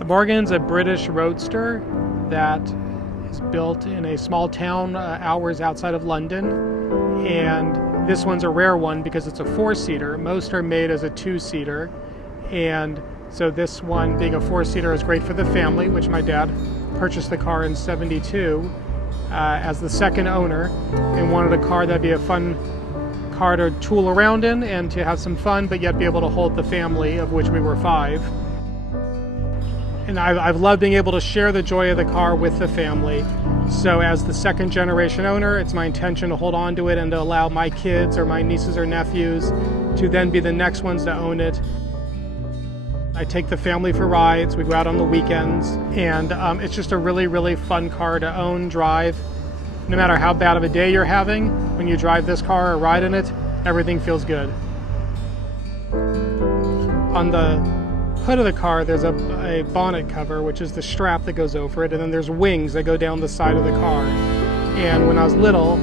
The Morgan's a British roadster that is built in a small town hours outside of London, and this one's a rare one because it's a four-seater. Most are made as a two-seater, and so this one being a four-seater is great for the family, which my dad purchased the car in '72 as the second owner, and wanted a car that'd be a fun car to tool around in and to have some fun, but yet be able to hold the family, of which we were 5. And I've loved being able to share the joy of the car with the family. So as the second generation owner, it's my intention to hold on to it and to allow my kids or my nieces or nephews to then be the next ones to own it. I take the family for rides, we go out on the weekends, and it's just a really, really fun car to own, drive. No matter how bad of a day you're having, when you drive this car or ride in it, everything feels good. On the hood of the car, there's a bonnet cover, which is the strap that goes over it, and then there's wings that go down the side of the car. And when I was little,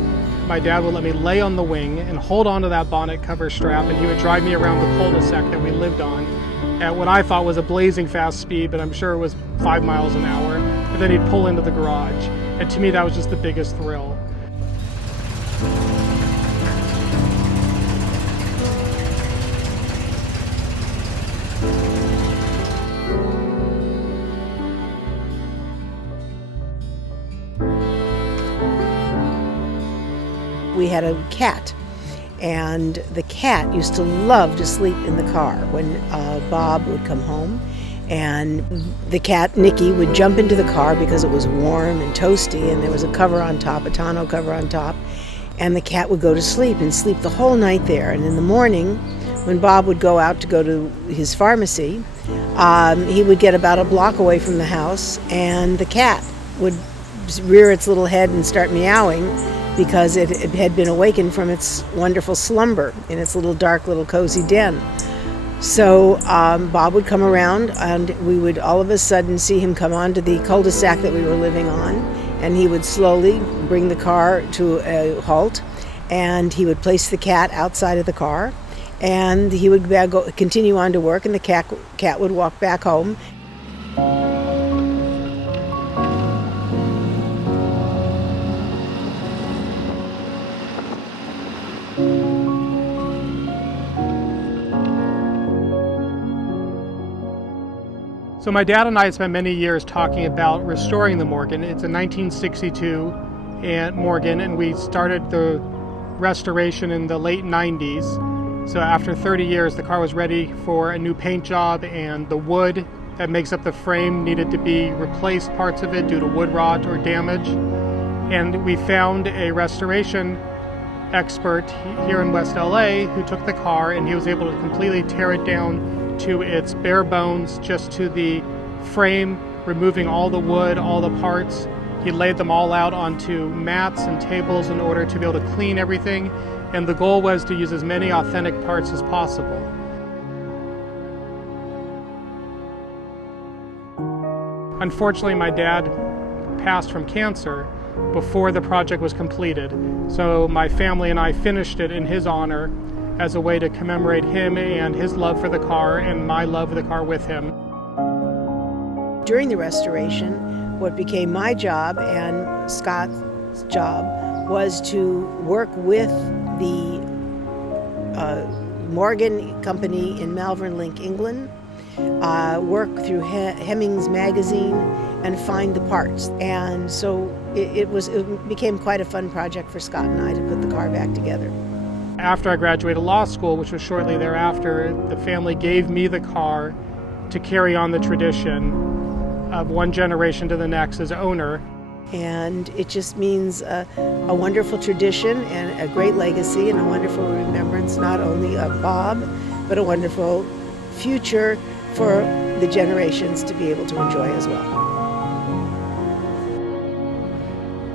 my dad would let me lay on the wing and hold onto that bonnet cover strap, and he would drive me around the cul-de-sac that we lived on at what I thought was a blazing fast speed, but I'm sure it was 5 miles an hour. And then he'd pull into the garage. And to me, that was just the biggest thrill. We had a cat, and the cat used to love to sleep in the car when Bob would come home, and the cat, Nikki, would jump into the car because it was warm and toasty, and there was a cover on top, a tonneau cover on top, and the cat would go to sleep and sleep the whole night there. And in the morning, when Bob would go out to go to his pharmacy, he would get about a block away from the house, and the cat would rear its little head and start meowing because it had been awakened from its wonderful slumber in its little dark, little cozy den. So Bob would come around, and we would all of a sudden see him come onto the cul-de-sac that we were living on, and he would slowly bring the car to a halt, and he would place the cat outside of the car, and he would continue on to work, and the cat would walk back home. So my dad and I spent many years talking about restoring the Morgan. It's a 1962 Morgan, and we started the restoration in the late 90s. So after 30 years, the car was ready for a new paint job, and the wood that makes up the frame needed to be replaced, parts of it, due to wood rot or damage. And we found a restoration expert here in West LA who took the car, and he was able to completely tear it down to its bare bones, just to the frame, removing all the wood, all the parts. He laid them all out onto mats and tables in order to be able to clean everything, and the goal was to use as many authentic parts as possible. Unfortunately, my dad passed from cancer before the project was completed, so my family and I finished it in his honor as a way to commemorate him and his love for the car and my love of the car with him. During the restoration, what became my job and Scott's job was to work with the Morgan Company in Malvern Link, England, work through Hemmings magazine and find the parts. And so it became quite a fun project for Scott and I to put the car back together. After I graduated law school, which was shortly thereafter, the family gave me the car to carry on the tradition of one generation to the next as owner. And it just means a wonderful tradition and a great legacy and a wonderful remembrance, not only of Bob, but a wonderful future for the generations to be able to enjoy as well.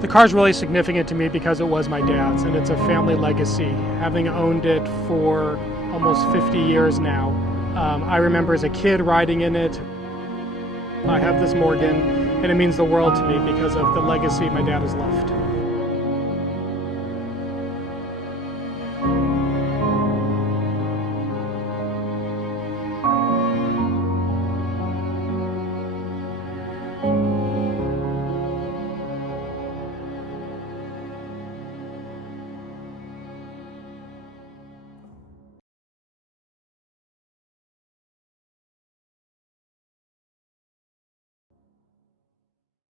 The car's really significant to me because it was my dad's, and it's a family legacy. Having owned it for almost 50 years now, I remember as a kid riding in it. I have this Morgan, and it means the world to me because of the legacy my dad has left.